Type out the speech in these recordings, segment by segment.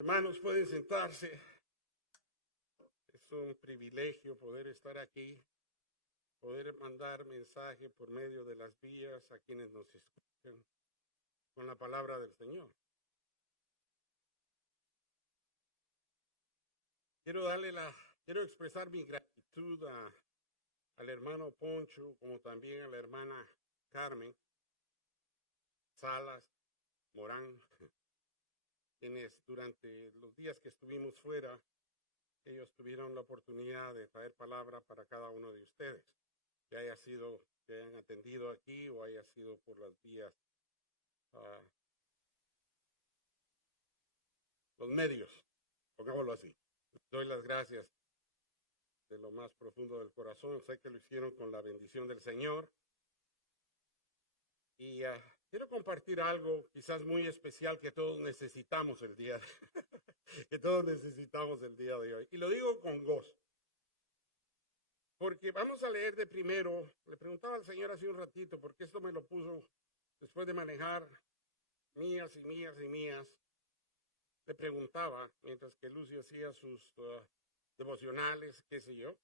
Hermanos, pueden sentarse. Es un privilegio poder estar aquí, poder mandar mensaje por medio de las vías a quienes nos escuchan con la palabra del Señor. Quiero expresar mi gratitud al hermano Poncho, como también a la hermana Carmen Salas Morán, quienes durante los días que estuvimos fuera, ellos tuvieron la oportunidad de traer palabra para cada uno de ustedes, que hayan atendido aquí o haya sido por las vías, los medios, pongámoslo así. Doy las gracias de lo más profundo del corazón. Sé que lo hicieron con la bendición del Señor. Y quiero compartir algo quizás muy especial que todos necesitamos el día que todos necesitamos el día de hoy. Y lo digo con gozo. Porque vamos a leer de primero, le preguntaba al Señor hace un ratito, porque esto me lo puso después de manejar mías y mías y mías. Le preguntaba, mientras que Lucy hacía sus devocionales, qué sé yo.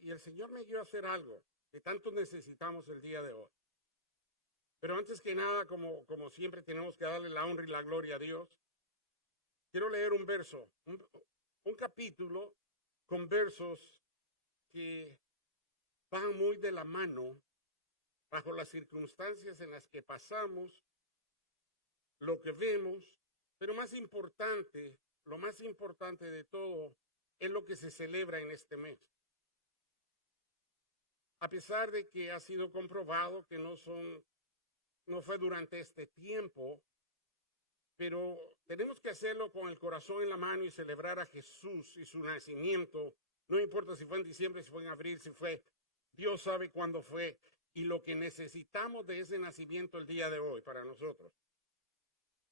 Y el Señor me dio a hacer algo que tanto necesitamos el día de hoy. Pero antes que nada, como siempre, tenemos que darle la honra y la gloria a Dios. Quiero leer un verso, un capítulo con versos que van muy de la mano bajo las circunstancias en las que pasamos, lo que vemos, pero lo más importante de todo es lo que se celebra en este mes. A pesar de que ha sido comprobado que no fue durante este tiempo, pero tenemos que hacerlo con el corazón en la mano y celebrar a Jesús y su nacimiento. No importa si fue en diciembre, si fue en abril, Dios sabe cuándo fue y lo que necesitamos de ese nacimiento el día de hoy para nosotros.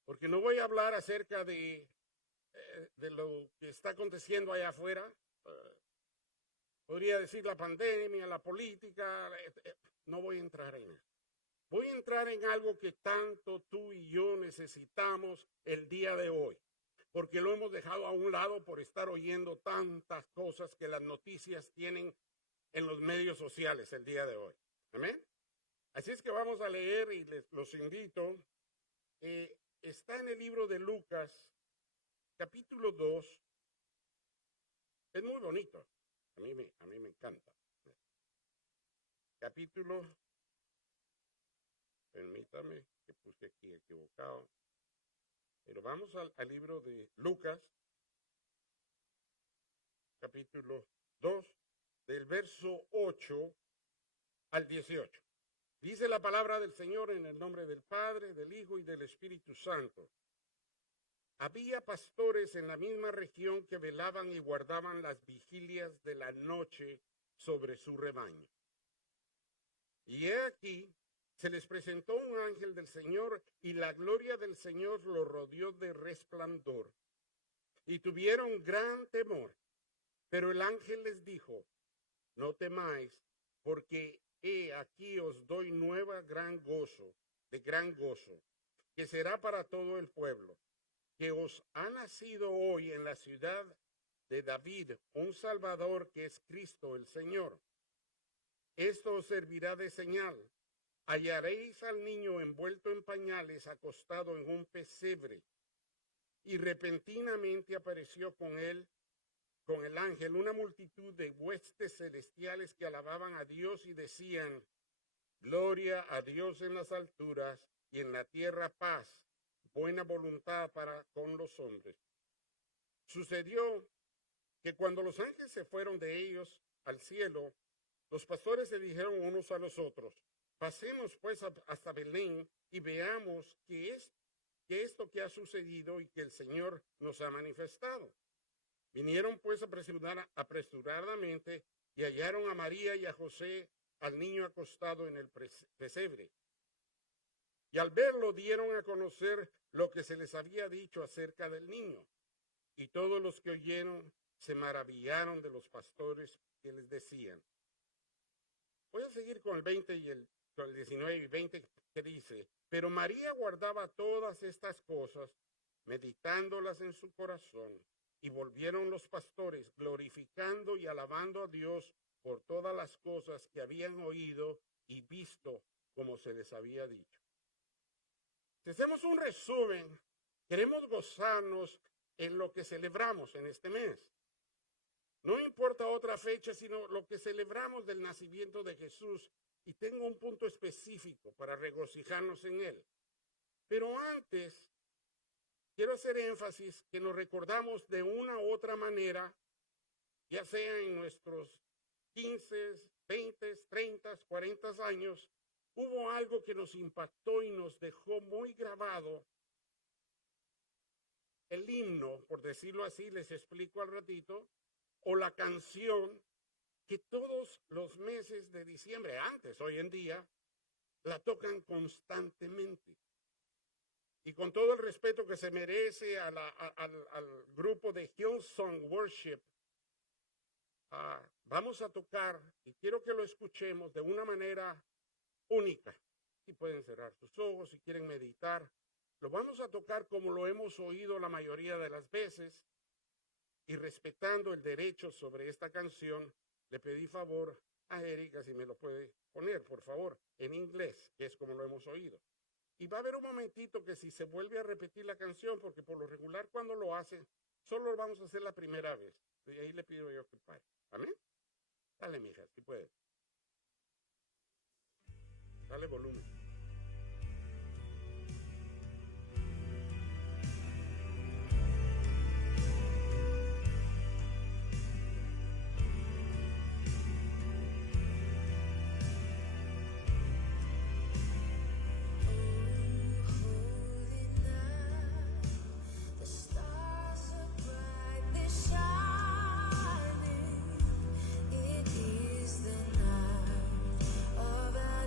Porque no voy a hablar acerca de lo que está aconteciendo allá afuera. Podría decir la pandemia, la política. No voy a entrar en eso. Voy a entrar en algo que tanto tú y yo necesitamos el día de hoy, porque lo hemos dejado a un lado por estar oyendo tantas cosas que las noticias tienen en los medios sociales el día de hoy. Amén. Así es que vamos a leer y los invito. Está en el libro de Lucas, capítulo 2. Es muy bonito. A mí me encanta. Capítulo, permítame, que puse aquí equivocado. Pero vamos al libro de Lucas, capítulo 2, del verso 8 al 18. Dice la palabra del Señor en el nombre del Padre, del Hijo y del Espíritu Santo. Había pastores en la misma región que velaban y guardaban las vigilias de la noche sobre su rebaño. Y he aquí, se les presentó un ángel del Señor y la gloria del Señor los rodeó de resplandor. Y tuvieron gran temor. Pero el ángel les dijo, no temáis, porque he aquí os doy de gran gozo, que será para todo el pueblo, que os ha nacido hoy en la ciudad de David un Salvador que es Cristo el Señor. Esto os servirá de señal. Hallaréis al niño envuelto en pañales, acostado en un pesebre. Y repentinamente apareció con el ángel, una multitud de huestes celestiales que alababan a Dios y decían, gloria a Dios en las alturas y en la tierra paz, buena voluntad para con los hombres. Sucedió que cuando los ángeles se fueron de ellos al cielo, los pastores se dijeron unos a los otros, pasemos pues hasta Belén y veamos qué es esto que ha sucedido y que el Señor nos ha manifestado. Vinieron pues apresuradamente y hallaron a María y a José, al niño acostado en el pesebre. Y al verlo dieron a conocer lo que se les había dicho acerca del niño. Y todos los que oyeron se maravillaron de los pastores que les decían. Voy a seguir con el 20 y con el 19 y 20 que dice, pero María guardaba todas estas cosas meditándolas en su corazón. Y volvieron los pastores, glorificando y alabando a Dios por todas las cosas que habían oído y visto como se les había dicho. Si hacemos un resumen, queremos gozarnos en lo que celebramos en este mes. No importa otra fecha, sino lo que celebramos del nacimiento de Jesús. Y tengo un punto específico para regocijarnos en él. Pero antes, quiero hacer énfasis que nos recordamos de una u otra manera, ya sea en nuestros 15, 20, 30, 40 años, hubo algo que nos impactó y nos dejó muy grabado. El himno, por decirlo así, les explico al ratito, o la canción que todos los meses de diciembre, antes, hoy en día, la tocan constantemente. Y con todo el respeto que se merece al grupo de Hillsong Worship, vamos a tocar, y quiero que lo escuchemos de una manera única. Y pueden cerrar sus ojos si quieren meditar. Lo vamos a tocar como lo hemos oído la mayoría de las veces, y respetando el derecho sobre esta canción, le pedí favor a Erika si me lo puede poner, por favor, en inglés, que es como lo hemos oído. Y va a haber un momentito que si se vuelve a repetir la canción, porque por lo regular cuando lo hacen, solo lo vamos a hacer la primera vez. Y ahí le pido yo que pare. ¿Amén? Dale, mija, si puedes. Dale volumen. It is the night of our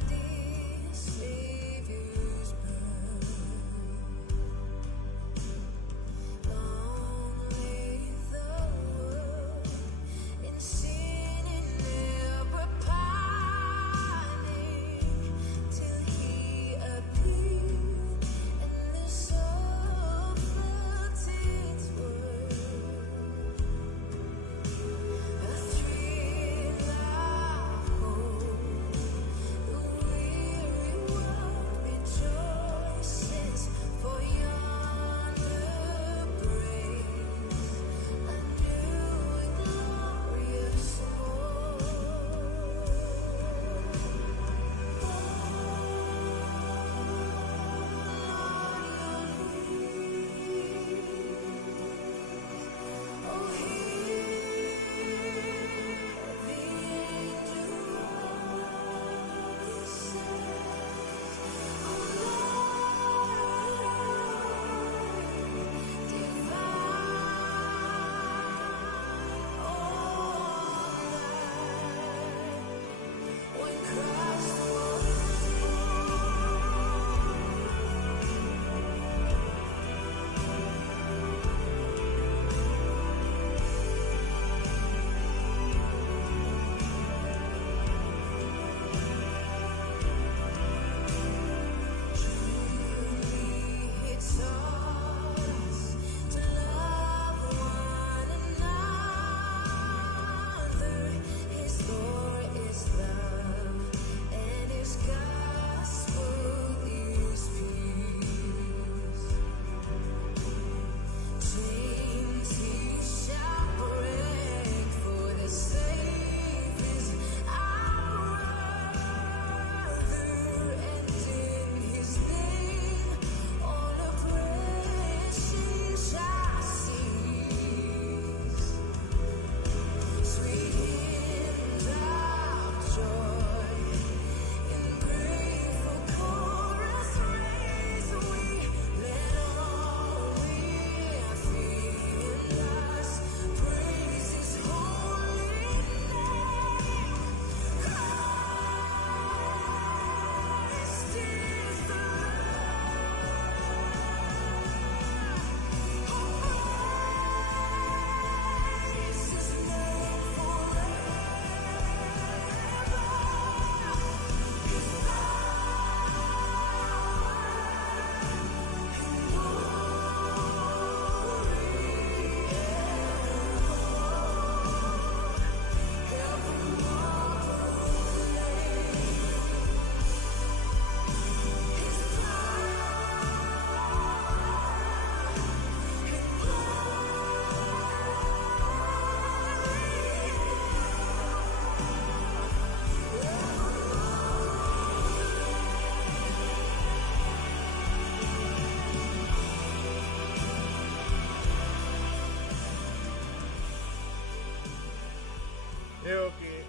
Creo que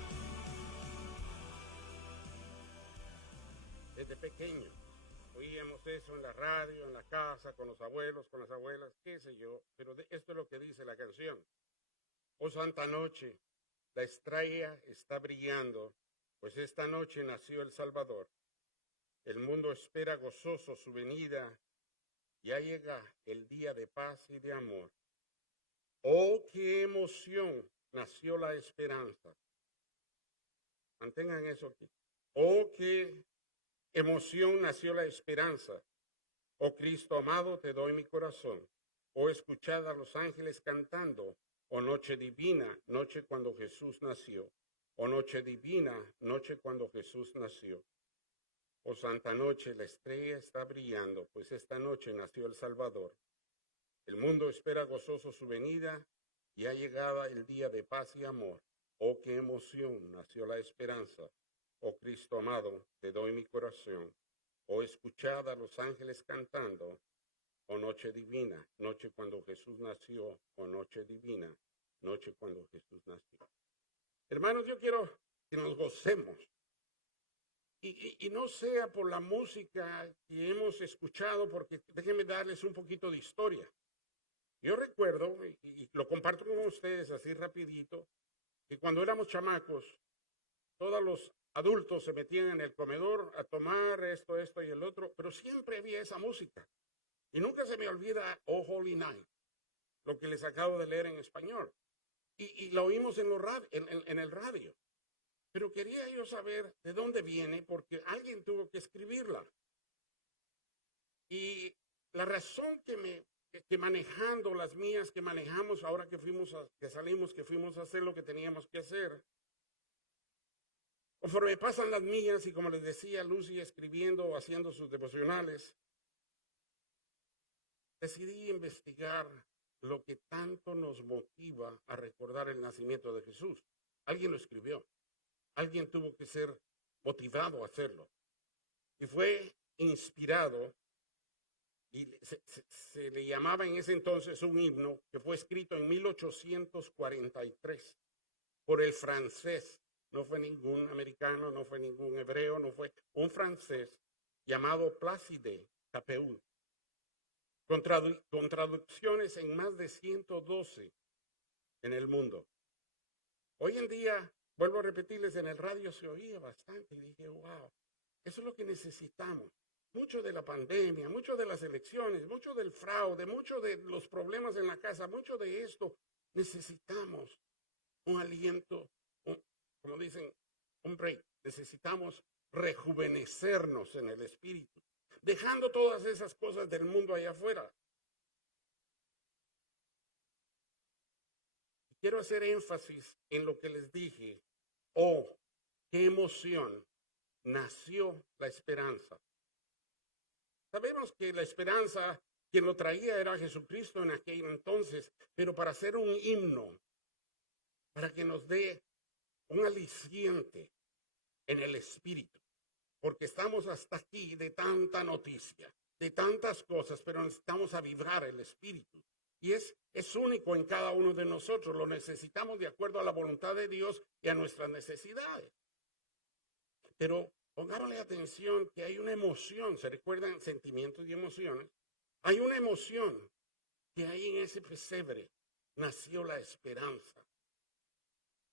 desde pequeño oíamos eso en la radio, en la casa, con los abuelos, con las abuelas, qué sé yo, pero esto es lo que dice la canción. Oh santa noche, la estrella está brillando, pues esta noche nació el Salvador. El mundo espera gozoso su venida, ya llega el día de paz y de amor. Oh, qué emoción nació la esperanza. Mantengan eso aquí. Oh, qué emoción nació la esperanza. Oh Cristo amado, te doy mi corazón. Oh, escuchad a los ángeles cantando. Oh, noche divina, noche cuando Jesús nació. Oh, noche divina, noche cuando Jesús nació. Oh, santa noche, la estrella está brillando, pues esta noche nació el Salvador. El mundo espera gozoso su venida, y ha llegado el día de paz y amor. Oh, qué emoción nació la esperanza. Oh, Cristo amado, te doy mi corazón. Oh, escuchad a los ángeles cantando. Oh, noche divina, noche cuando Jesús nació. Oh, noche divina, noche cuando Jesús nació. Hermanos, yo quiero que nos gocemos. Y no sea por la música que hemos escuchado, porque déjenme darles un poquito de historia. Yo recuerdo, y lo comparto con ustedes así rapidito, que cuando éramos chamacos, todos los adultos se metían en el comedor a tomar esto y el otro, pero siempre había esa música. Y nunca se me olvida Oh Holy Night, lo que les acabo de leer en español. Y la oímos en el radio. Pero quería yo saber de dónde viene, porque alguien tuvo que escribirla. Y la razón que manejando las mías que manejamos ahora que fuimos a hacer lo que teníamos que hacer, conforme pasan las mías y como les decía Lucy escribiendo o haciendo sus devocionales, decidí investigar lo que tanto nos motiva a recordar el nacimiento de Jesús. Alguien lo escribió, alguien tuvo que ser motivado a hacerlo y fue inspirado. Y se le llamaba en ese entonces un himno que fue escrito en 1843 por el francés. No fue ningún americano, no fue ningún hebreo, no fue un francés llamado Placide Cappeau, con traducciones en más de 112 en el mundo. Hoy en día, vuelvo a repetirles, en el radio se oía bastante y dije, wow, eso es lo que necesitamos. Mucho de la pandemia, mucho de las elecciones, mucho del fraude, mucho de los problemas en la casa, mucho de esto. Necesitamos un aliento, como dicen, un break. Necesitamos rejuvenecernos en el espíritu, dejando todas esas cosas del mundo allá afuera. Quiero hacer énfasis en lo que les dije. Oh, qué emoción nació la esperanza. Sabemos que la esperanza, quien lo traía era Jesucristo en aquel entonces, pero para hacer un himno, para que nos dé un aliciente en el espíritu, porque estamos hasta aquí de tanta noticia, de tantas cosas, pero necesitamos avivar el espíritu. Y es único en cada uno de nosotros, lo necesitamos de acuerdo a la voluntad de Dios y a nuestras necesidades. Pero pongámosle atención que hay una emoción, ¿se recuerdan sentimientos y emociones? Hay una emoción que ahí en ese pesebre nació la esperanza.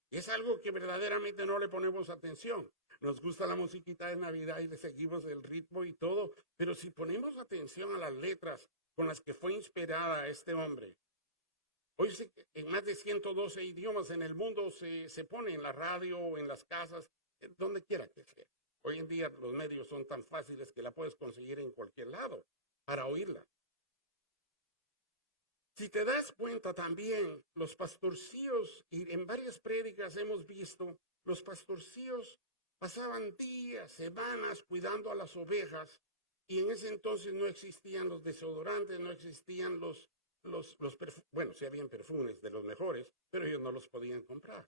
Y es algo que verdaderamente no le ponemos atención. Nos gusta la musiquita de Navidad y le seguimos el ritmo y todo, pero si ponemos atención a las letras con las que fue inspirada este hombre, hoy en más de 112 idiomas en el mundo se pone en la radio, en las casas, donde quiera que sea. Hoy en día los medios son tan fáciles que la puedes conseguir en cualquier lado para oírla. Si te das cuenta también, los pastorcillos, y en varias prédicas hemos visto, los pastorcillos pasaban días, semanas cuidando a las ovejas, y en ese entonces no existían los desodorantes, no existían bueno, sí habían perfumes de los mejores, pero ellos no los podían comprar.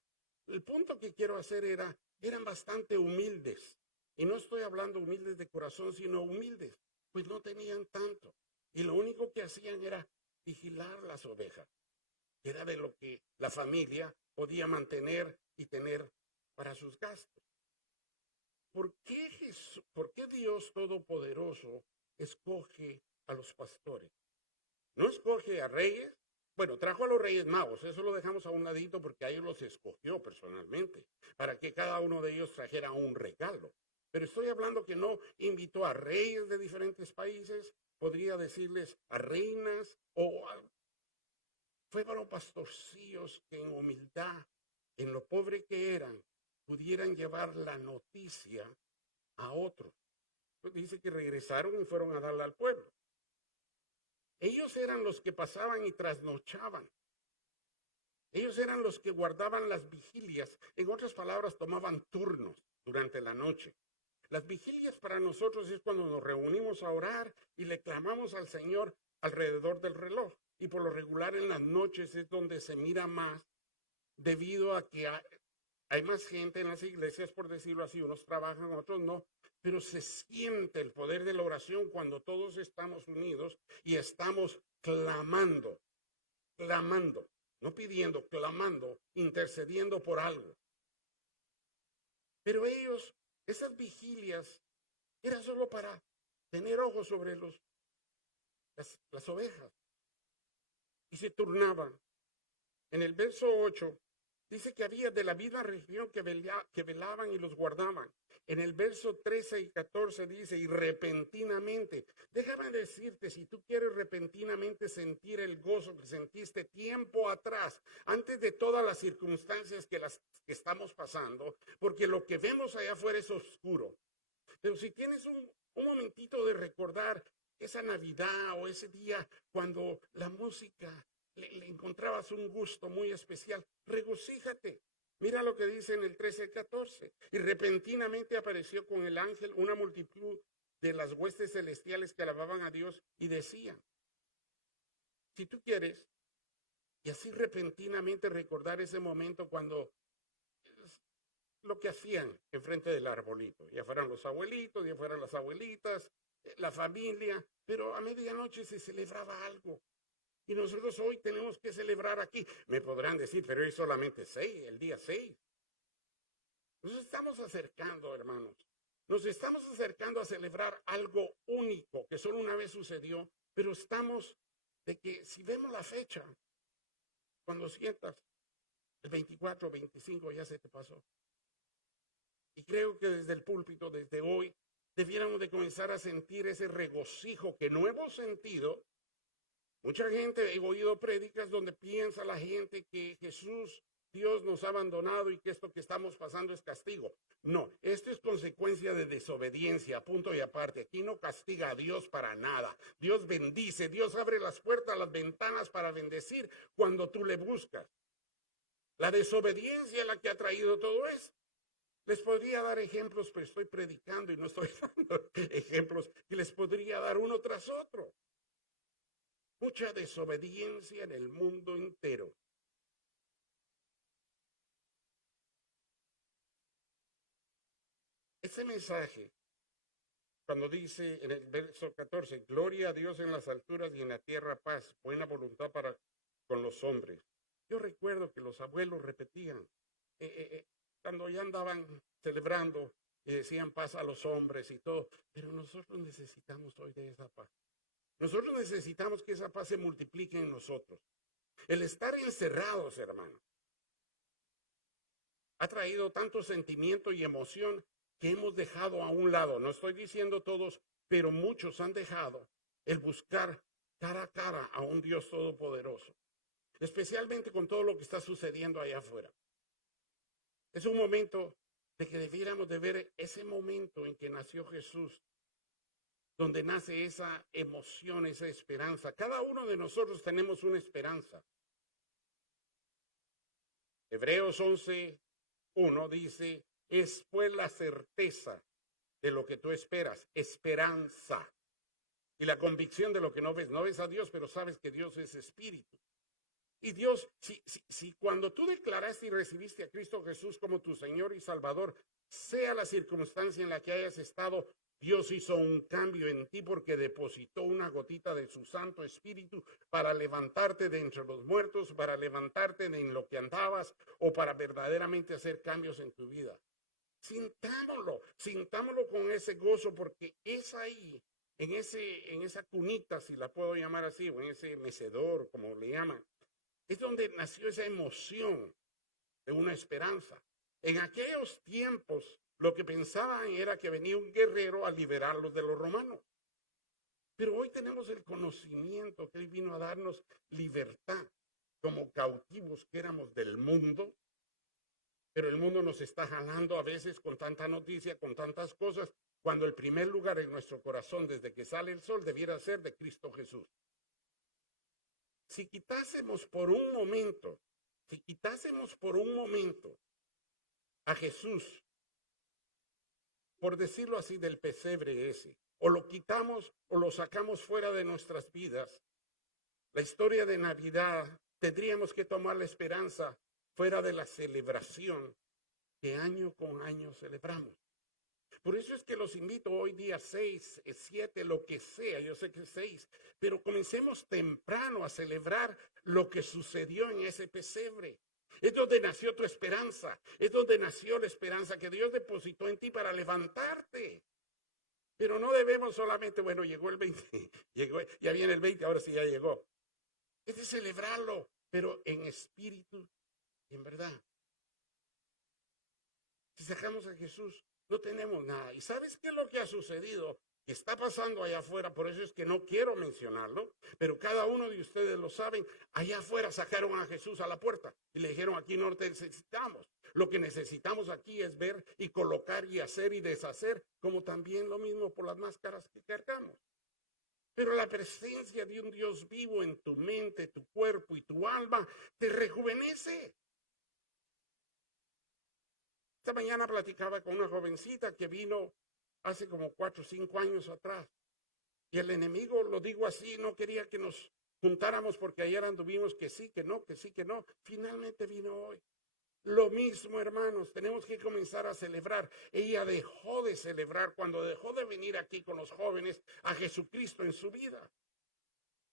El punto que quiero hacer eran bastante humildes. Y no estoy hablando humildes de corazón, sino humildes, pues no tenían tanto. Y lo único que hacían era vigilar las ovejas. que era de lo que la familia podía mantener y tener para sus gastos. ¿Por qué Dios Todopoderoso escoge a los pastores? No escoge a reyes. Bueno, trajo a los Reyes Magos, eso lo dejamos a un ladito porque a ellos los escogió personalmente, para que cada uno de ellos trajera un regalo. Pero estoy hablando que no invitó a reyes de diferentes países, podría decirles a reinas fueron pastorcillos que en humildad, en lo pobre que eran, pudieran llevar la noticia a otros. Pues dice que regresaron y fueron a darla al pueblo. Ellos eran los que pasaban y trasnochaban. Ellos eran los que guardaban las vigilias. En otras palabras, tomaban turnos durante la noche. Las vigilias para nosotros es cuando nos reunimos a orar y le clamamos al Señor alrededor del reloj. Y por lo regular en las noches es donde se mira más, debido a que hay más gente en las iglesias, por decirlo así. Unos trabajan, otros no. Pero se siente el poder de la oración cuando todos estamos unidos y estamos clamando, no pidiendo, clamando, intercediendo por algo. Pero esas vigilias, era solo para tener ojos sobre las ovejas. Y se turnaban. En el verso 8 dice que había de la misma región que velaban y los guardaban. En el verso 13 y 14 dice, y repentinamente, déjame decirte, si tú quieres repentinamente sentir el gozo que sentiste tiempo atrás, antes de todas las circunstancias que estamos pasando, porque lo que vemos allá afuera es oscuro. Pero si tienes un momentito de recordar esa Navidad o ese día cuando la música le encontrabas un gusto muy especial, regocíjate. Mira lo que dice en el 13 y 14. Y repentinamente apareció con el ángel una multitud de las huestes celestiales que alababan a Dios y decían, si tú quieres, y así repentinamente recordar ese momento cuando lo que hacían enfrente del arbolito, ya fueran los abuelitos, ya fueran las abuelitas, la familia, pero a medianoche se celebraba algo. Y nosotros hoy tenemos que celebrar aquí. Me podrán decir, pero es solamente el día 6. Nos estamos acercando, hermanos. Nos estamos acercando a celebrar algo único que solo una vez sucedió, pero estamos de que si vemos la fecha, cuando sientas el 24, 25 ya se te pasó. Y creo que desde el púlpito, desde hoy, debiéramos de comenzar a sentir ese regocijo que no hemos sentido. Mucha gente, he oído prédicas donde piensa la gente que Jesús, Dios nos ha abandonado y que esto que estamos pasando es castigo. No, esto es consecuencia de desobediencia, punto y aparte. Aquí no castiga a Dios para nada. Dios bendice, Dios abre las puertas, las ventanas para bendecir cuando tú le buscas. La desobediencia es la que ha traído todo esto. Les podría dar ejemplos, pero estoy predicando y no estoy dando ejemplos que les podría dar uno tras otro. Mucha desobediencia en el mundo entero. Ese mensaje, cuando dice en el verso 14, gloria a Dios en las alturas y en la tierra paz, buena voluntad para con los hombres. Yo recuerdo que los abuelos repetían, cuando ya andaban celebrando y decían paz a los hombres y todo, pero nosotros necesitamos hoy de esa paz. Nosotros necesitamos que esa paz se multiplique en nosotros. El estar encerrados, hermano, ha traído tanto sentimiento y emoción que hemos dejado a un lado. No estoy diciendo todos, pero muchos han dejado el buscar cara a cara a un Dios todopoderoso, especialmente con todo lo que está sucediendo allá afuera. Es un momento de que debiéramos de ver ese momento en que nació Jesús, donde nace esa emoción, esa esperanza. Cada uno de nosotros tenemos una esperanza. Hebreos 11:1 dice, es pues la certeza de lo que tú esperas, esperanza. Y la convicción de lo que no ves. No ves a Dios, pero sabes que Dios es espíritu. Y Dios, si cuando tú declaraste y recibiste a Cristo Jesús como tu Señor y Salvador, sea la circunstancia en la que hayas estado, Dios hizo un cambio en ti porque depositó una gotita de su Santo Espíritu para levantarte de entre los muertos, para levantarte de en lo que andabas o para verdaderamente hacer cambios en tu vida. Sintámoslo con ese gozo porque es ahí, en esa cunita, si la puedo llamar así, o en ese mecedor, como le llaman, es donde nació esa emoción de una esperanza. En aquellos tiempos, lo que pensaban era que venía un guerrero a liberarlos de los romanos. Pero hoy tenemos el conocimiento que Él vino a darnos libertad como cautivos que éramos del mundo. Pero el mundo nos está jalando a veces con tanta noticia, con tantas cosas, cuando el primer lugar en nuestro corazón desde que sale el sol debiera ser de Cristo Jesús. Si quitásemos por un momento a Jesús, por decirlo así, del pesebre ese, o lo quitamos o lo sacamos fuera de nuestras vidas, la historia de Navidad tendríamos que tomar la esperanza fuera de la celebración que año con año celebramos. Por eso es que los invito hoy día 6, 7, lo que sea, yo sé que es 6, pero comencemos temprano a celebrar lo que sucedió en ese pesebre. Es donde nació tu esperanza, es donde nació la esperanza que Dios depositó en ti para levantarte. Pero no debemos solamente, bueno, llegó el 20, ya viene el 20, ahora sí ya llegó. Es de celebrarlo, pero en espíritu y en verdad. Si sacamos a Jesús, no tenemos nada. ¿Y sabes qué es lo que ha sucedido? Que está pasando allá afuera, por eso es que no quiero mencionarlo, pero cada uno de ustedes lo saben. Allá afuera sacaron a Jesús a la puerta y le dijeron, aquí no te necesitamos. Lo que necesitamos aquí es ver y colocar y hacer y deshacer, como también lo mismo por las máscaras que cargamos. Pero la presencia de un Dios vivo en tu mente, tu cuerpo y tu alma te rejuvenece. Esta mañana platicaba con una jovencita que vino hace como 4 o 5 años atrás. Y el enemigo, lo digo así, no quería que nos juntáramos porque ayer anduvimos que sí, que no, que sí, que no. Finalmente vino hoy. Lo mismo, hermanos, tenemos que comenzar a celebrar. Ella dejó de celebrar cuando dejó de venir aquí con los jóvenes a Jesucristo en su vida.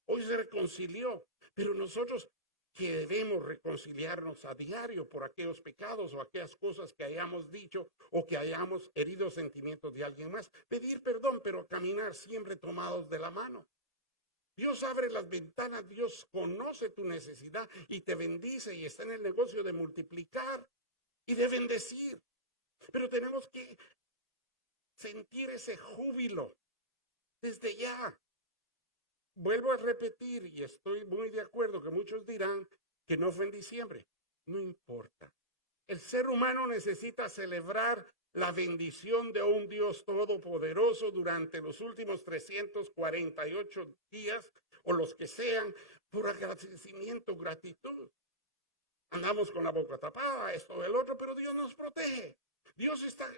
Hoy se reconcilió, pero nosotros que debemos reconciliarnos a diario por aquellos pecados o aquellas cosas que hayamos dicho o que hayamos herido sentimientos de alguien más. Pedir perdón, pero caminar siempre tomados de la mano. Dios abre las ventanas, Dios conoce tu necesidad y te bendice y está en el negocio de multiplicar y de bendecir. Pero tenemos que sentir ese júbilo desde ya. Vuelvo a repetir, y estoy muy de acuerdo que muchos dirán que no fue en diciembre. No importa. El ser humano necesita celebrar la bendición de un Dios todopoderoso durante los últimos 348 días o los que sean, por agradecimiento, gratitud. Andamos con la boca tapada, esto, el otro, pero Dios nos protege.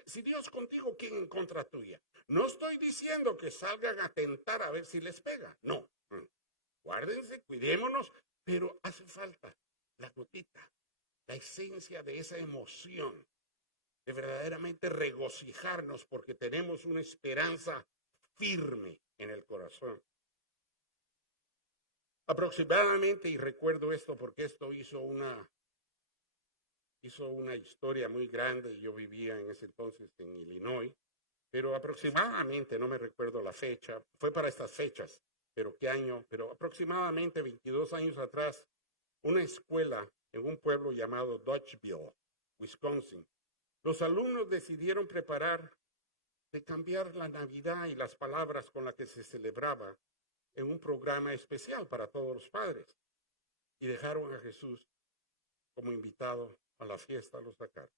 Si Dios contigo, ¿quién en contra tuya? No estoy diciendo que salgan a tentar a ver si les pega, no. Guárdense, cuidémonos, pero hace falta la gotita, la esencia de esa emoción, de verdaderamente regocijarnos porque tenemos una esperanza firme en el corazón. Aproximadamente, y recuerdo esto porque esto hizo una historia muy grande. Yo vivía en ese entonces en Illinois, pero aproximadamente, no me recuerdo la fecha, fue para estas fechas, pero qué año, pero aproximadamente 22 años atrás, una escuela en un pueblo llamado Dodgeville, Wisconsin, los alumnos decidieron de cambiar la Navidad y las palabras con las que se celebraba en un programa especial para todos los padres y dejaron a Jesús como invitado a la fiesta, lo sacaron.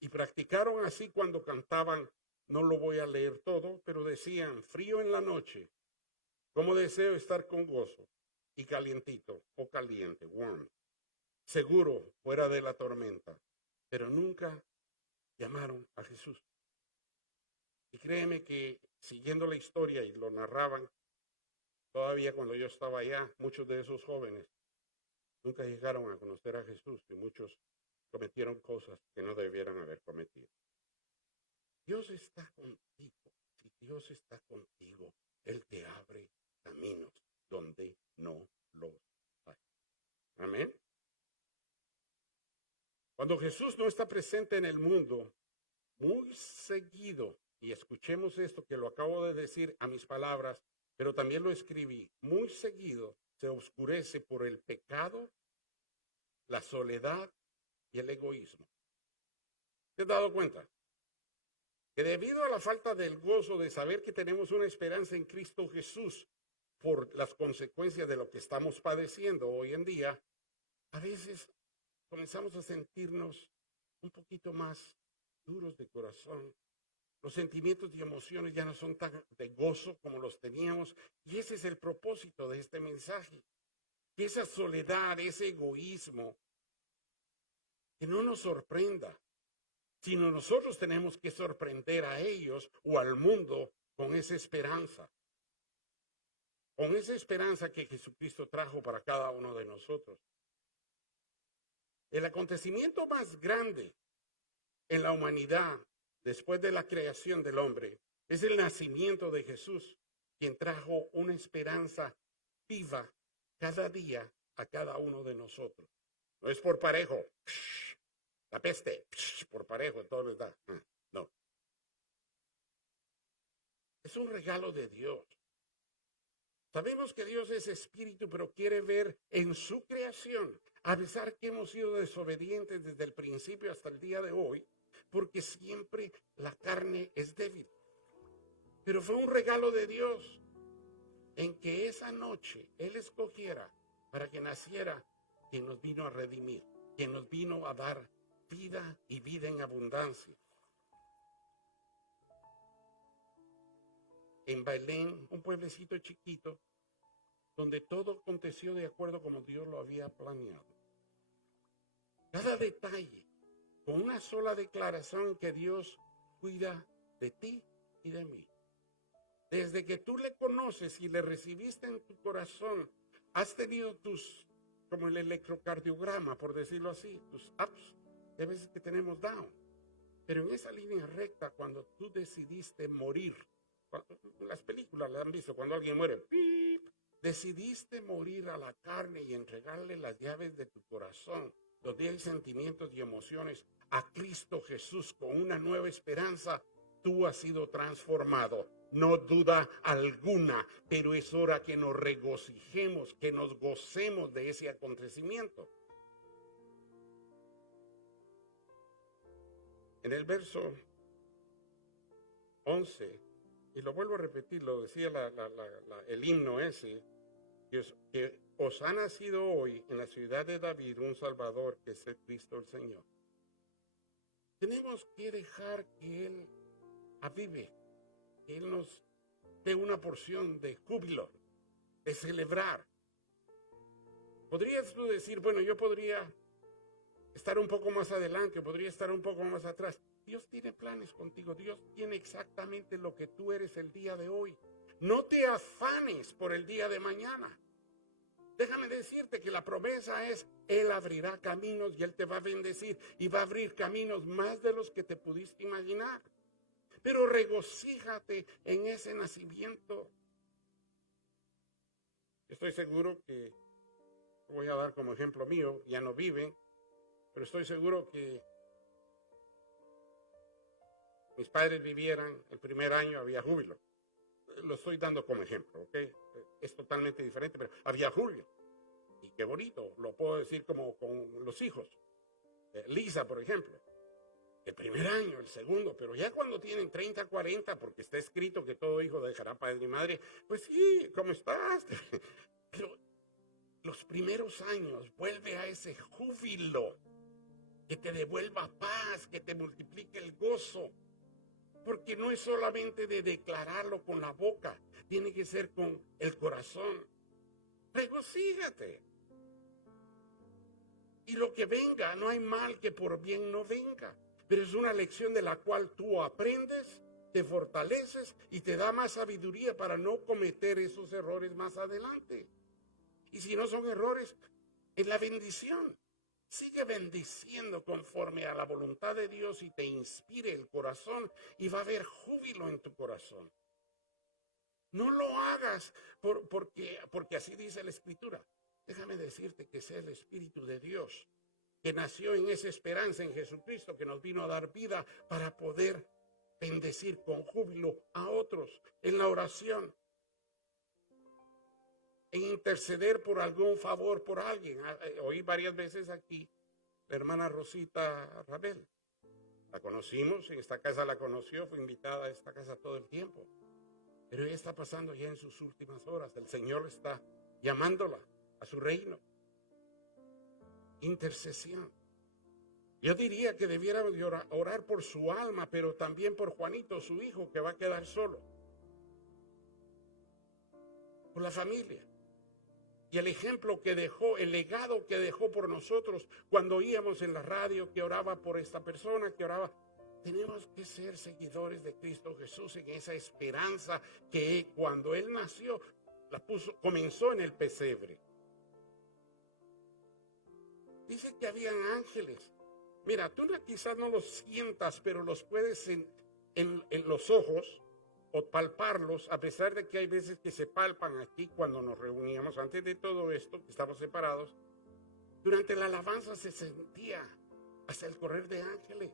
Y practicaron así cuando cantaban, no lo voy a leer todo, pero decían, frío en la noche, como deseo estar con gozo, y calientito o caliente, warm, seguro fuera de la tormenta, pero nunca llamaron a Jesús. Y créeme que siguiendo la historia y lo narraban, todavía cuando yo estaba allá, muchos de esos jóvenes nunca llegaron a conocer a Jesús y muchos cometieron cosas que no debieran haber cometido. Dios está contigo. Si Dios está contigo. Él te abre caminos donde no los hay. Amén. Cuando Jesús no está presente en el mundo, muy seguido, y escuchemos esto que lo acabo de decir a mis palabras, pero también lo escribí, muy seguido se oscurece por el pecado, la soledad y el egoísmo. ¿Te has dado cuenta? Que debido a la falta del gozo de saber que tenemos una esperanza en Cristo Jesús por las consecuencias de lo que estamos padeciendo hoy en día, a veces comenzamos a sentirnos un poquito más duros de corazón. Los sentimientos y emociones ya no son tan de gozo como los teníamos. Y ese es el propósito de este mensaje. Que esa soledad, ese egoísmo, que no nos sorprenda, sino nosotros tenemos que sorprender a ellos o al mundo con esa esperanza. Con esa esperanza que Jesucristo trajo para cada uno de nosotros. El acontecimiento más grande en la humanidad después de la creación del hombre es el nacimiento de Jesús, quien trajo una esperanza viva cada día a cada uno de nosotros. No es por parejo, la peste, por parejo, todo les da. No. Es un regalo de Dios. Sabemos que Dios es espíritu, pero quiere ver en su creación, a pesar que hemos sido desobedientes desde el principio hasta el día de hoy, porque siempre la carne es débil. Pero fue un regalo de Dios en que esa noche Él escogiera para que naciera quien nos vino a redimir, quien nos vino a dar vida y vida en abundancia. En Belén, un pueblecito chiquito, donde todo aconteció de acuerdo como Dios lo había planeado. Cada detalle, con una sola declaración que Dios cuida de ti y de mí. Desde que tú le conoces y le recibiste en tu corazón, has tenido como el electrocardiograma, por decirlo así, tus ups, de veces que tenemos down. Pero en esa línea recta, cuando tú decidiste morir, las películas las han visto, cuando alguien muere, ¡pip! Decidiste morir a la carne y entregarle las llaves de tu corazón, donde hay sentimientos y emociones, a Cristo Jesús con una nueva esperanza, tú has sido transformado. No duda alguna, pero es hora que nos regocijemos, que nos gocemos de ese acontecimiento. En el verso 11, y lo vuelvo a repetir, lo decía el himno ese, que os ha nacido hoy en la ciudad de David un Salvador, que es el Cristo el Señor. Tenemos que dejar que Él avive, que Él nos dé una porción de júbilo, de celebrar. Podrías tú decir, bueno, yo podría estar un poco más adelante, o podría estar un poco más atrás. Dios tiene planes contigo. Dios tiene exactamente lo que tú eres el día de hoy. No te afanes por el día de mañana. Déjame decirte que la promesa es, Él abrirá caminos y Él te va a bendecir y va a abrir caminos más de los que te pudiste imaginar. Pero regocíjate en ese nacimiento. Estoy seguro que, voy a dar como ejemplo mío, ya no viven, pero estoy seguro que mis padres vivieran, el primer año había júbilo. Lo estoy dando como ejemplo, ¿ok? Es totalmente diferente, pero había júbilo. Y qué bonito, lo puedo decir como con los hijos. Lisa, por ejemplo, el primer año, el segundo, pero ya cuando tienen 30, 40, porque está escrito que todo hijo dejará padre y madre, pues sí, ¿cómo estás? Pero los primeros años, vuelve a ese júbilo, que te devuelva paz, que te multiplique el gozo. Porque no es solamente de declararlo con la boca, tiene que ser con el corazón. Regocíjate. Y lo que venga, no hay mal que por bien no venga. Pero es una lección de la cual tú aprendes, te fortaleces y te da más sabiduría para no cometer esos errores más adelante. Y si no son errores, es la bendición. Sigue bendiciendo conforme a la voluntad de Dios y te inspire el corazón y va a haber júbilo en tu corazón. No lo hagas porque así dice la Escritura. Déjame decirte que sea el Espíritu de Dios que nació en esa esperanza en Jesucristo, que nos vino a dar vida para poder bendecir con júbilo a otros en la oración, en interceder por algún favor por alguien. Oí varias veces aquí la hermana Rosita Rabel. La conocimos, en esta casa la conoció, fue invitada a esta casa todo el tiempo. Pero ella está pasando ya en sus últimas horas. El Señor está llamándola a su reino. Intercesión. Yo diría que debiéramos orar por su alma, pero también por Juanito, su hijo, que va a quedar solo. Por la familia. Y el ejemplo que dejó, el legado que dejó por nosotros cuando oíamos en la radio que oraba por esta persona, que oraba. Tenemos que ser seguidores de Cristo Jesús en esa esperanza que cuando Él nació, comenzó en el pesebre. Dice que habían ángeles. Mira, tú quizás no los sientas, pero los puedes en los ojos o palparlos, a pesar de que hay veces que se palpan aquí cuando nos reuníamos. Antes de todo esto, que estamos separados, durante la alabanza se sentía hasta el correr de ángeles.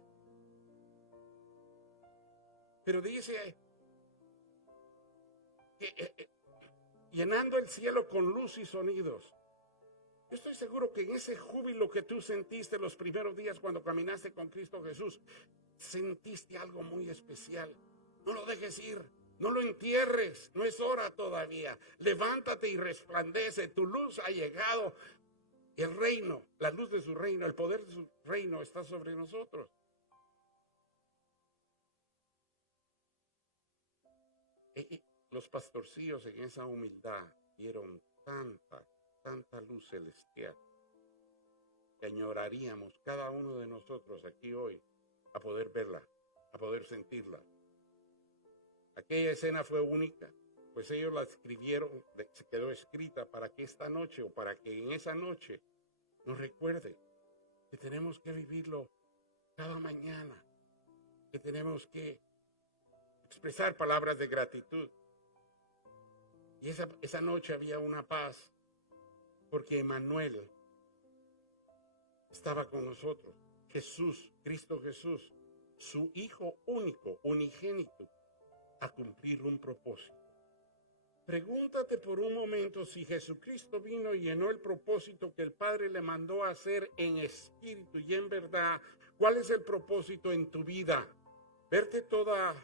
Pero dice que llenando el cielo con luz y sonidos. Yo estoy seguro que en ese júbilo que tú sentiste los primeros días cuando caminaste con Cristo Jesús, sentiste algo muy especial. No lo dejes ir, no lo entierres, no es hora todavía. Levántate y resplandece, tu luz ha llegado. El reino, la luz de su reino, el poder de su reino está sobre nosotros. Los pastorcillos en esa humildad vieron tanta luz celestial que añoraríamos cada uno de nosotros aquí hoy a poder verla, a poder sentirla. Aquella escena fue única, pues ellos la escribieron, se quedó escrita para que esta noche o para que en esa noche nos recuerde que tenemos que vivirlo cada mañana, que tenemos que expresar palabras de gratitud. Y esa noche había una paz, porque Emmanuel estaba con nosotros. Jesús, Cristo Jesús, su Hijo único, unigénito, a cumplir un propósito. Pregúntate por un momento si Jesucristo vino y llenó el propósito que el Padre le mandó a hacer en espíritu y en verdad. ¿Cuál es el propósito en tu vida? ¿Verte toda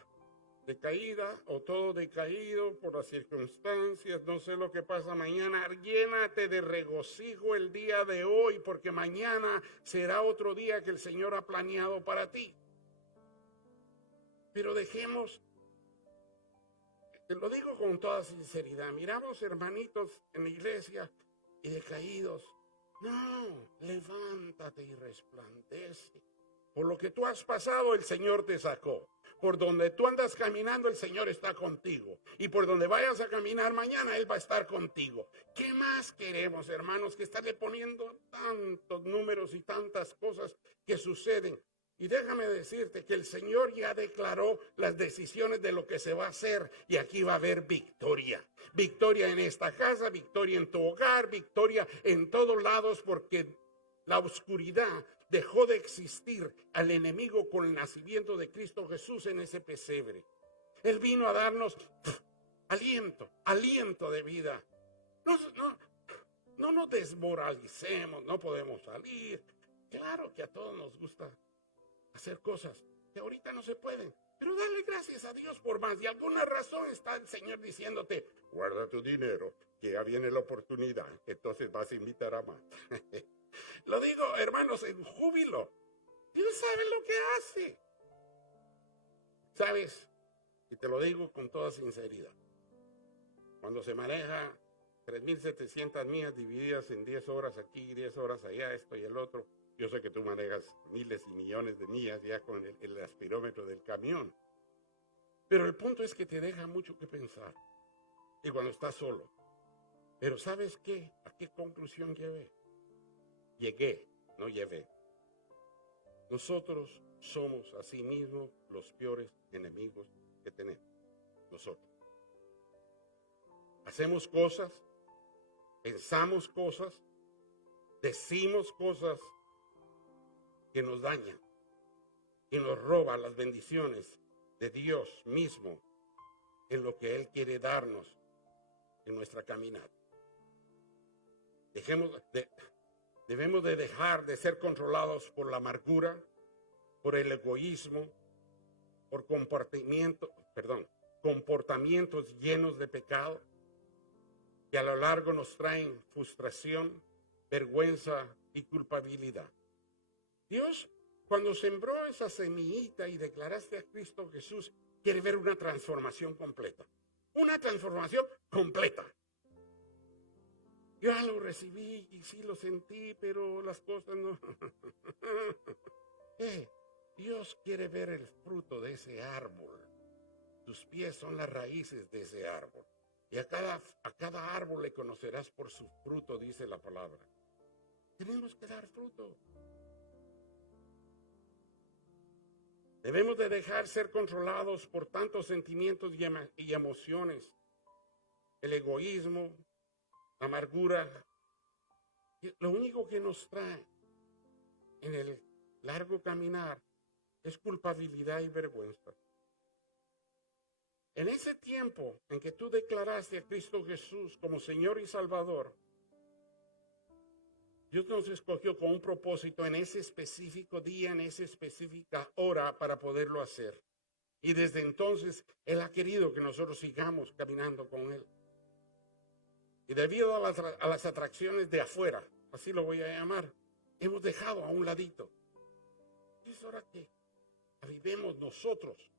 decaída o todo decaído por las circunstancias? No sé lo que pasa mañana. Llénate de regocijo el día de hoy, porque mañana será otro día que el Señor ha planeado para ti. Pero dejemos, te lo digo con toda sinceridad, miramos hermanitos en la iglesia y decaídos. No, levántate y resplandece. Por lo que tú has pasado, el Señor te sacó. Por donde tú andas caminando, el Señor está contigo. Y por donde vayas a caminar mañana, Él va a estar contigo. ¿Qué más queremos, hermanos, que estarle poniendo tantos números y tantas cosas que suceden? Y déjame decirte que el Señor ya declaró las decisiones de lo que se va a hacer. Y aquí va a haber victoria. Victoria en esta casa, victoria en tu hogar, victoria en todos lados, porque la oscuridad dejó de existir al enemigo con el nacimiento de Cristo Jesús en ese pesebre. Él vino a darnos aliento de vida. No nos desmoralicemos, no podemos salir. Claro que a todos nos gusta hacer cosas que ahorita no se pueden, pero dale gracias a Dios por más. De alguna razón está el Señor diciéndote, guarda tu dinero, que ya viene la oportunidad, entonces vas a invitar a más. Lo digo, hermanos, en júbilo. Dios sabe lo que hace. ¿Sabes? Y te lo digo con toda sinceridad. Cuando se maneja 3,700 millas divididas en 10 horas aquí, 10 horas allá, esto y el otro, yo sé que tú manejas miles y millones de millas ya con el aspirómetro del camión. Pero el punto es que te deja mucho que pensar. Y cuando estás solo. Pero ¿sabes qué? ¿A qué conclusión llegué, no llevé? Nosotros somos asimismo los peores enemigos que tenemos. Nosotros. hacemos cosas, pensamos cosas, decimos cosas que nos dañan y nos roban las bendiciones de Dios mismo en lo que Él quiere darnos en nuestra caminata. Debemos de dejar de ser controlados por la amargura, por el egoísmo, por comportamientos llenos de pecado que a lo largo nos traen frustración, vergüenza y culpabilidad. Dios, cuando sembró esa semillita y declaraste a Cristo Jesús, quiere ver una transformación completa. Una transformación completa. Yo ya lo recibí y sí lo sentí, pero las cosas no. Dios quiere ver el fruto de ese árbol. Tus pies son las raíces de ese árbol. Y a cada árbol le conocerás por su fruto, dice la palabra. Tenemos que dar fruto. Debemos de dejar ser controlados por tantos sentimientos y emociones. El egoísmo, la amargura. Lo único que nos trae en el largo caminar es culpabilidad y vergüenza. En ese tiempo en que tú declaraste a Cristo Jesús como Señor y Salvador, Dios nos escogió con un propósito en ese específico día, en esa específica hora para poderlo hacer. Y desde entonces Él ha querido que nosotros sigamos caminando con Él. Y debido a las atracciones de afuera, así lo voy a llamar, hemos dejado a un ladito. Es hora que avivemos nosotros.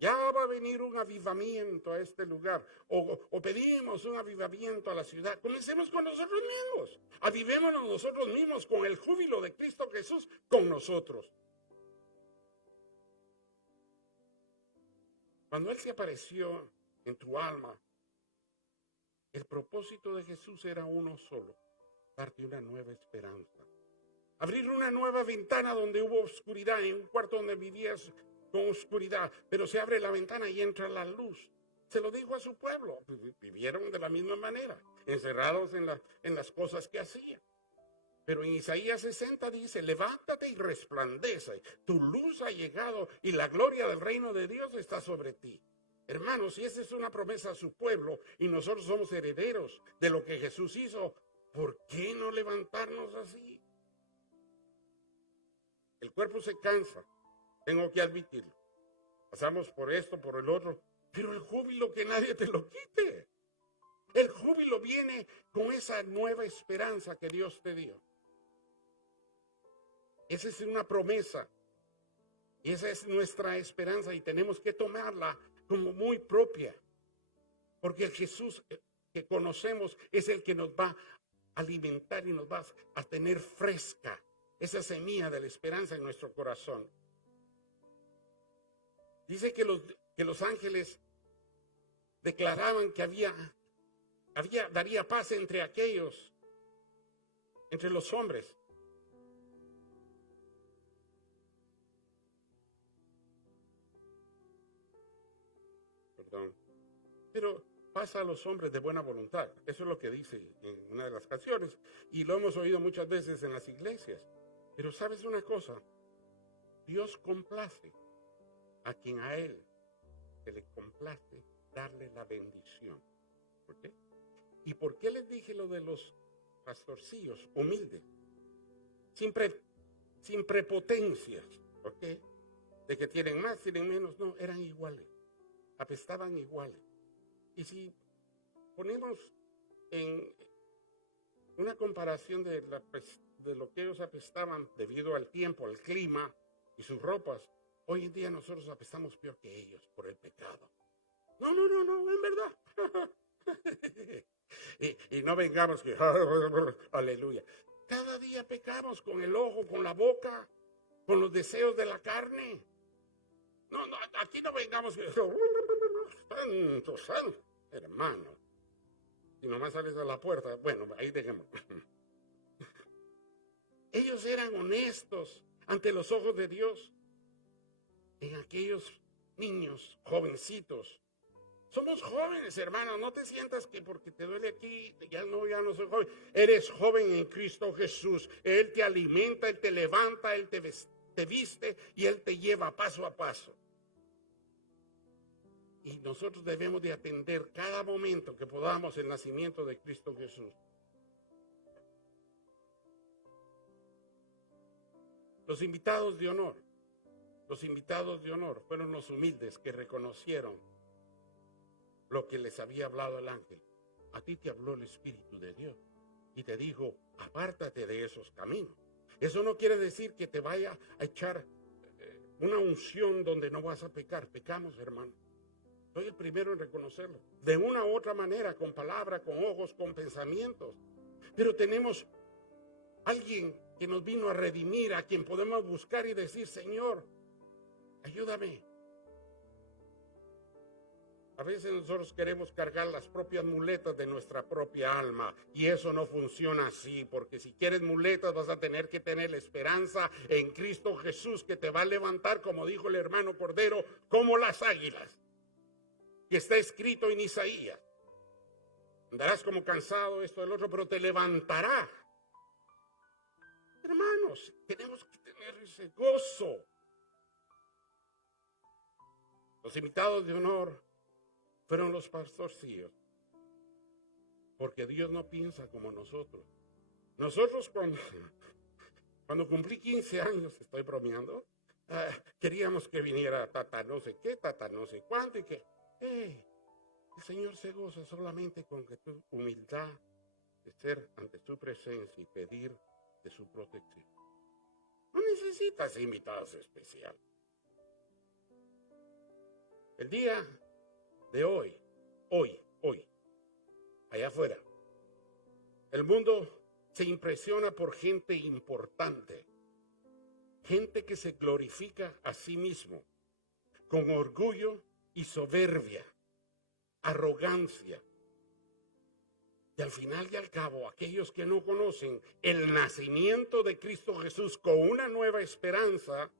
Ya va a venir un avivamiento a este lugar, o pedimos un avivamiento a la ciudad. Comencemos con nosotros mismos. Avivémonos nosotros mismos con el júbilo de Cristo Jesús con nosotros. Cuando Él se apareció en tu alma, el propósito de Jesús era uno solo: darte una nueva esperanza. Abrir una nueva ventana donde hubo oscuridad, en un cuarto donde vivías con oscuridad, pero se abre la ventana y entra la luz. Se lo dijo a su pueblo. Vivieron de la misma manera, encerrados en las cosas que hacían. Pero en Isaías 60 dice: levántate y resplandece, tu luz ha llegado y la gloria del reino de Dios está sobre ti. Hermanos, si esa es una promesa a su pueblo y nosotros somos herederos de lo que Jesús hizo, ¿por qué no levantarnos así? El cuerpo se cansa, tengo que admitirlo. Pasamos por esto, por el otro, pero el júbilo que nadie te lo quite. El júbilo viene con esa nueva esperanza que Dios te dio. Esa es una promesa. Y esa es nuestra esperanza y tenemos que tomarla como muy propia. Porque el Jesús que conocemos es el que nos va a alimentar y nos va a tener fresca esa semilla de la esperanza en nuestro corazón. Dice que los ángeles declaraban que daría paz entre aquellos, entre los hombres. Perdón. Pero paz a los hombres de buena voluntad. Eso es lo que dice en una de las canciones. Y lo hemos oído muchas veces en las iglesias. Pero ¿sabes una cosa? Dios complace a quien a Él se le complace darle la bendición. ¿Por qué? ¿Y por qué les dije lo de los pastorcillos humildes? Sin prepotencias. ¿Por qué? De que tienen más, tienen menos. No, eran iguales. Apestaban iguales. Y si ponemos en una comparación de lo que ellos apestaban debido al tiempo, al clima y sus ropas, hoy en día nosotros apestamos peor que ellos por el pecado. No, en verdad. y no vengamos que, aleluya. Cada día pecamos con el ojo, con la boca, con los deseos de la carne. No, aquí no vengamos que, santo, hermano. Si nomás sales a la puerta, bueno, ahí dejemos. Ellos eran honestos ante los ojos de Dios. En aquellos niños, jovencitos, Somos jóvenes, hermanos. No te sientas que porque te duele aquí, ya no soy joven. Eres joven en Cristo Jesús. Él te alimenta, Él te levanta, Él te viste y Él te lleva paso a paso. Y nosotros debemos de atender cada momento que podamos el nacimiento de Cristo Jesús. Los invitados de honor fueron los humildes que reconocieron lo que les había hablado el ángel. A ti te habló el Espíritu de Dios y te dijo, apártate de esos caminos. Eso no quiere decir que te vaya a echar una unción donde no vas a pecar. Pecamos, hermano. Soy el primero en reconocerlo. De una u otra manera, con palabra, con ojos, con pensamientos. Pero tenemos alguien que nos vino a redimir, a quien podemos buscar y decir, Señor, ayúdame. A veces nosotros queremos cargar las propias muletas de nuestra propia alma y eso no funciona así, porque si quieres muletas vas a tener que tener la esperanza en Cristo Jesús que te va a levantar, como dijo el hermano Cordero, como las águilas, que está escrito en Isaías. Andarás como cansado, esto, del otro, pero te levantará. Hermanos, tenemos que tener ese gozo. Los invitados de honor fueron los pastorcillos, porque Dios no piensa como nosotros. Nosotros cuando cumplí 15 años, estoy bromeando, queríamos que viniera tata no sé qué, tata no sé cuánto, y que, el Señor se goza solamente con que tu humildad de ser ante su presencia y pedir de su protección. No necesitas invitados especiales. El día de hoy, allá afuera, el mundo se impresiona por gente importante, gente que se glorifica a sí mismo, con orgullo y soberbia, arrogancia. Y al final y al cabo, aquellos que no conocen el nacimiento de Cristo Jesús con una nueva esperanza,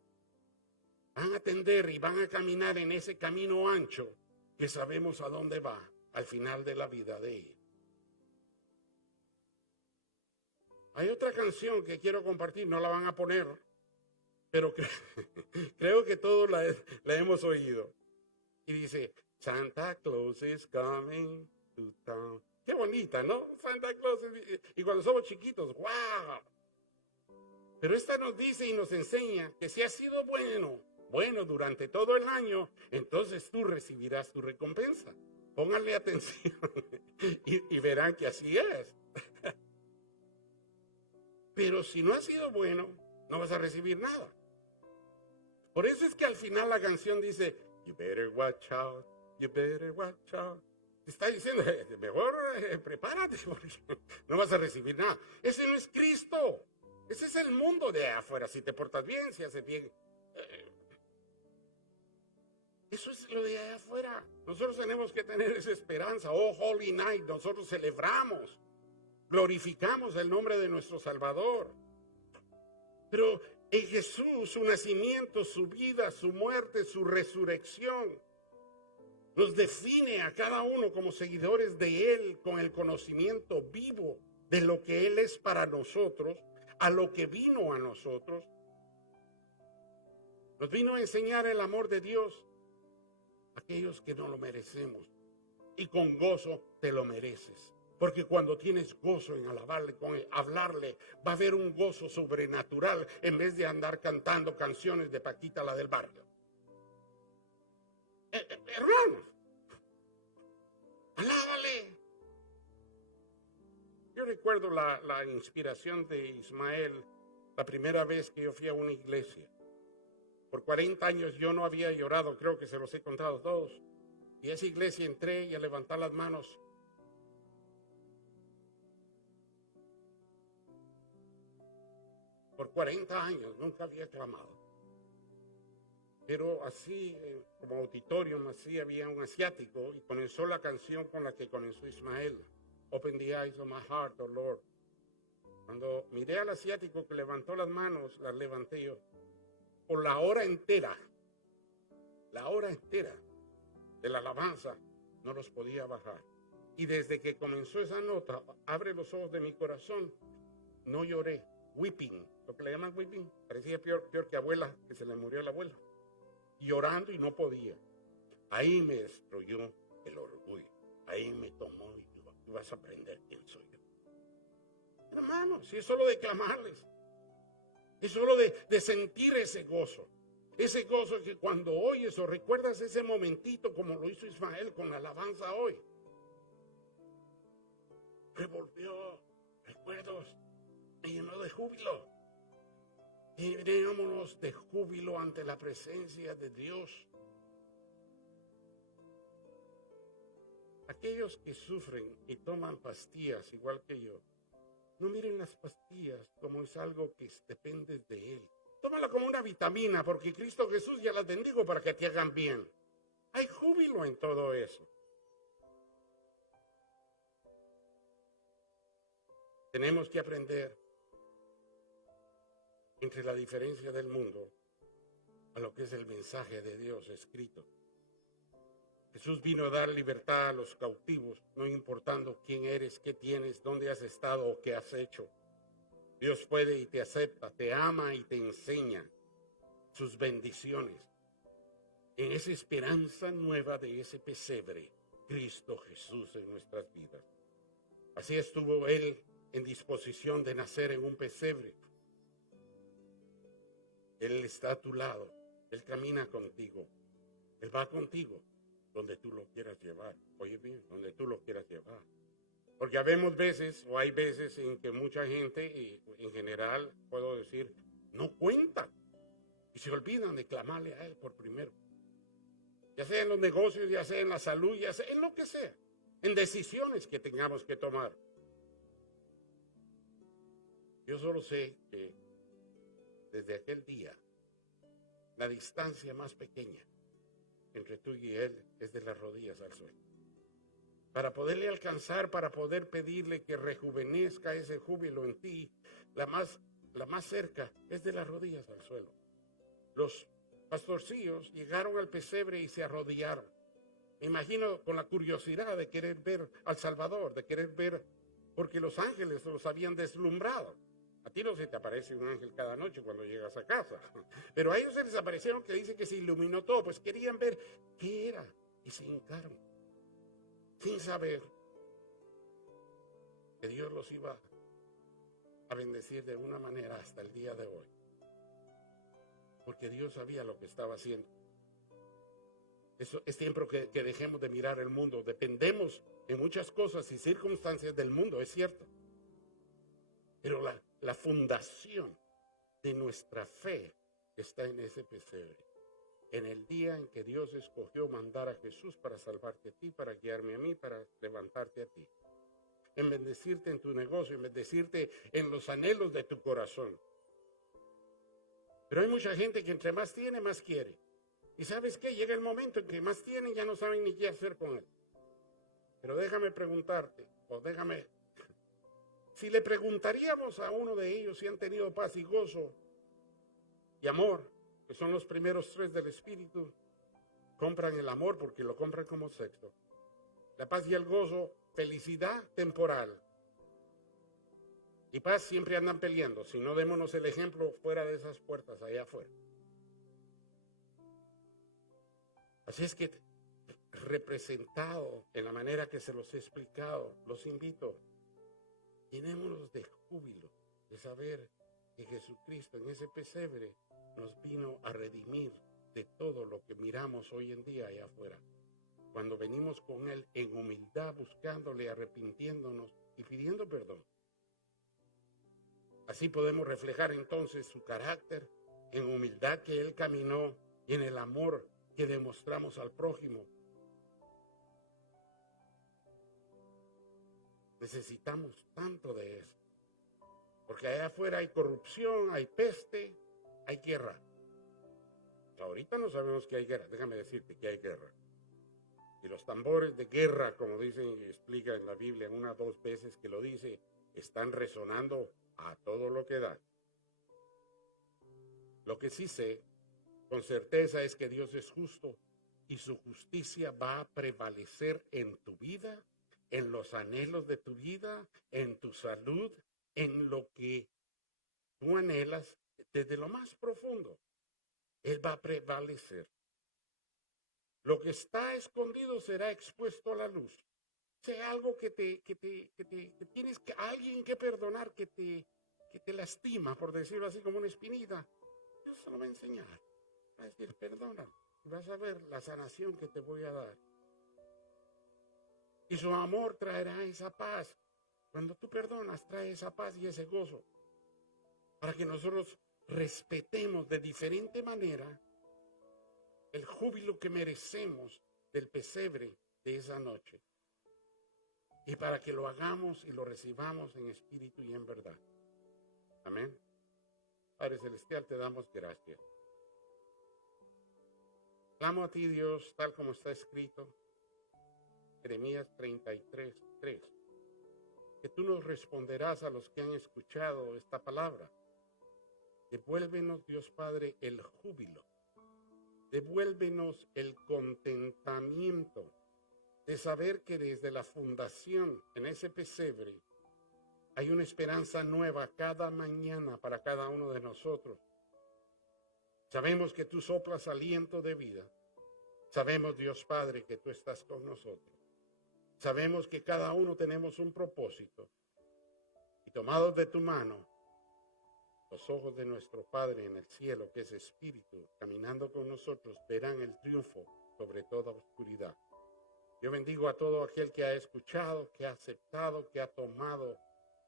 van a atender y van a caminar en ese camino ancho que sabemos a dónde va al final de la vida de ellos. Hay otra canción que quiero compartir, no la van a poner, pero creo que todos la hemos oído. Y dice, Santa Claus is coming to town. Qué bonita, ¿no? Santa Claus. Y cuando somos chiquitos, ¡wow! Pero esta nos dice y nos enseña que si has sido bueno durante todo el año, entonces tú recibirás tu recompensa. Pónganle atención y verán que así es. Pero si no has sido bueno, no vas a recibir nada. Por eso es que al final la canción dice, you better watch out, you better watch out. Te está diciendo, mejor prepárate, porque no vas a recibir nada. Ese no es Cristo. Ese es el mundo de afuera. Si te portas bien, si haces bien. Eso es lo de allá afuera. Nosotros tenemos que tener esa esperanza. Oh, Holy Night, nosotros celebramos, glorificamos el nombre de nuestro Salvador. Pero en Jesús, su nacimiento, su vida, su muerte, su resurrección, nos define a cada uno como seguidores de Él con el conocimiento vivo de lo que Él es para nosotros, a lo que vino a nosotros. Nos vino a enseñar el amor de Dios a aquellos que no lo merecemos. Y con gozo te lo mereces. Porque cuando tienes gozo en alabarle, con hablarle, va a haber un gozo sobrenatural en vez de andar cantando canciones de Paquita la del barrio. Hermanos, alábale. Yo recuerdo la inspiración de Ismael la primera vez que yo fui a una iglesia. Por 40 años yo no había llorado, creo que se los he contado todos. Y a esa iglesia entré y a levantar las manos. Por 40 años nunca había clamado. Pero así, como auditorio, así había un asiático y comenzó la canción con la que comenzó Ismael. Open the eyes of my heart, oh Lord. Cuando miré al asiático que levantó las manos, las levanté yo. Por la hora entera de la alabanza, no los podía bajar. Y desde que comenzó esa nota, abre los ojos de mi corazón, no lloré. Weeping, lo que le llaman weeping, parecía peor que abuela, que se le murió la abuela. Llorando y no podía. Ahí me destruyó el orgullo. Ahí me tomó y dijo, tú vas a aprender quién soy yo. Hermano, si es solo de clamarles, es solo de sentir ese gozo. Ese gozo que cuando oyes o recuerdas ese momentito como lo hizo Ismael con la alabanza hoy. Revolvió recuerdos, me llenó de júbilo. Y llenémonos de júbilo ante la presencia de Dios. Aquellos que sufren y toman pastillas igual que yo, no miren las pastillas como es algo que depende de Él. Tómala como una vitamina, porque Cristo Jesús ya las bendijo para que te hagan bien. Hay júbilo en todo eso. Tenemos que aprender entre la diferencia del mundo a lo que es el mensaje de Dios escrito. Jesús vino a dar libertad a los cautivos, no importando quién eres, qué tienes, dónde has estado o qué has hecho. Dios puede y te acepta, te ama y te enseña sus bendiciones. En esa esperanza nueva de ese pesebre, Cristo Jesús en nuestras vidas. Así estuvo Él en disposición de nacer en un pesebre. Él está a tu lado, Él camina contigo, Él va contigo donde tú lo quieras llevar. Oye bien, donde tú lo quieras llevar. Porque habemos veces, o hay veces en que mucha gente, y en general puedo decir, no cuentan y se olvidan de clamarle a Él por primero. Ya sea en los negocios, ya sea en la salud, ya sea en lo que sea, en decisiones que tengamos que tomar. Yo solo sé que desde aquel día, la distancia más pequeña entre tú y Él es de las rodillas al suelo. Para poderle alcanzar, para poder pedirle que rejuvenezca ese júbilo en ti, la más cerca es de las rodillas al suelo. Los pastorcillos llegaron al pesebre y se arrodillaron. Me imagino con la curiosidad de querer ver al Salvador, de querer ver, porque los ángeles los habían deslumbrado. A ti no se te aparece un ángel cada noche cuando llegas a casa, pero a ellos se les aparecieron que dice que se iluminó todo, pues querían ver qué era y se hincaron, sin saber que Dios los iba a bendecir de una manera hasta el día de hoy, porque Dios sabía lo que estaba haciendo. Eso es tiempo que dejemos de mirar el mundo. Dependemos en muchas cosas y circunstancias del mundo, es cierto, pero la fundación de nuestra fe está en ese pesebre. En el día en que Dios escogió mandar a Jesús para salvarte a ti, para guiarme a mí, para levantarte a ti. En bendecirte en tu negocio, en bendecirte en los anhelos de tu corazón. Pero hay mucha gente que entre más tiene, más quiere. Y ¿sabes qué? Llega el momento en que más tienen y ya no saben ni qué hacer con él. Pero déjame preguntarte, si le preguntaríamos a uno de ellos si han tenido paz y gozo y amor, que son los primeros tres del Espíritu, compran el amor porque lo compran como sexo. La paz y el gozo, felicidad temporal. Y paz siempre andan peleando. Si no, démonos el ejemplo fuera de esas puertas, allá afuera. Así es que, representado en la manera que se los he explicado, los invito, llenémonos de júbilo, de saber que Jesucristo en ese pesebre nos vino a redimir de todo lo que miramos hoy en día allá afuera. Cuando venimos con Él en humildad, buscándole, arrepintiéndonos y pidiendo perdón. Así podemos reflejar entonces su carácter en humildad que Él caminó y en el amor que demostramos al prójimo. Necesitamos tanto de eso, porque allá afuera hay corrupción, hay peste, hay guerra. Ahorita no sabemos que hay guerra, déjame decirte que hay guerra. Y los tambores de guerra, como dicen y explica en la Biblia una o dos veces que lo dice, están resonando a todo lo que da. Lo que sí sé con certeza es que Dios es justo y su justicia va a prevalecer en tu vida, en los anhelos de tu vida, en tu salud, en lo que tú anhelas desde lo más profundo. Él va a prevalecer. Lo que está escondido será expuesto a la luz. Sea algo que tienes que, alguien que perdonar, que te lastima, por decirlo así, como una espinita. Dios se lo va a enseñar. Va a decir, perdona. Y vas a ver la sanación que te voy a dar. Y su amor traerá esa paz. Cuando tú perdonas, trae esa paz y ese gozo. Para que nosotros respetemos de diferente manera el júbilo que merecemos del pesebre de esa noche. Y para que lo hagamos y lo recibamos en espíritu y en verdad. Amén. Padre Celestial, te damos gracias. Clamo a ti, Dios, tal como está escrito, Jeremías 33:3, que tú nos responderás a los que han escuchado esta palabra. Devuélvenos, Dios Padre, el júbilo. Devuélvenos el contentamiento de saber que desde la fundación en ese pesebre hay una esperanza nueva cada mañana para cada uno de nosotros. Sabemos que tú soplas aliento de vida. Sabemos, Dios Padre, que tú estás con nosotros. Sabemos que cada uno tenemos un propósito. Y tomados de tu mano, los ojos de nuestro Padre en el cielo, que es Espíritu, caminando con nosotros, verán el triunfo sobre toda oscuridad. Yo bendigo a todo aquel que ha escuchado, que ha aceptado, que ha tomado,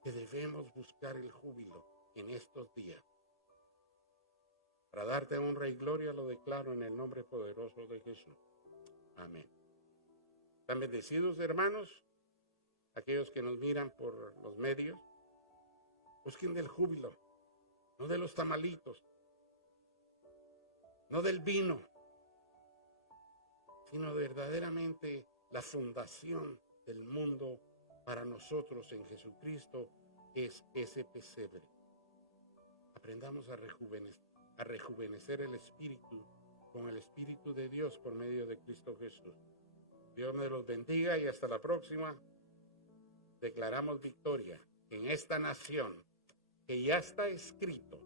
que debemos buscar el júbilo en estos días. Para darte honra y gloria lo declaro en el nombre poderoso de Jesús. Amén. ¿Están bendecidos, hermanos? Aquellos que nos miran por los medios, busquen del júbilo, no de los tamalitos, no del vino, sino verdaderamente la fundación del mundo para nosotros en Jesucristo es ese pesebre. Aprendamos a rejuvenecer el espíritu con el Espíritu de Dios por medio de Cristo Jesús. Dios me los bendiga y hasta la próxima. Declaramos victoria en esta nación que ya está escrito,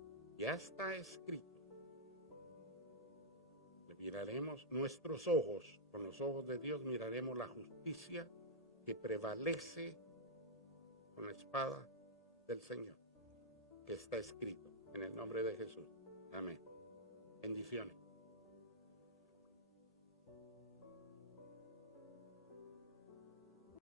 Miraremos nuestros ojos, con los ojos de Dios miraremos la justicia que prevalece con la espada del Señor, que está escrito en el nombre de Jesús. Amén. Bendiciones.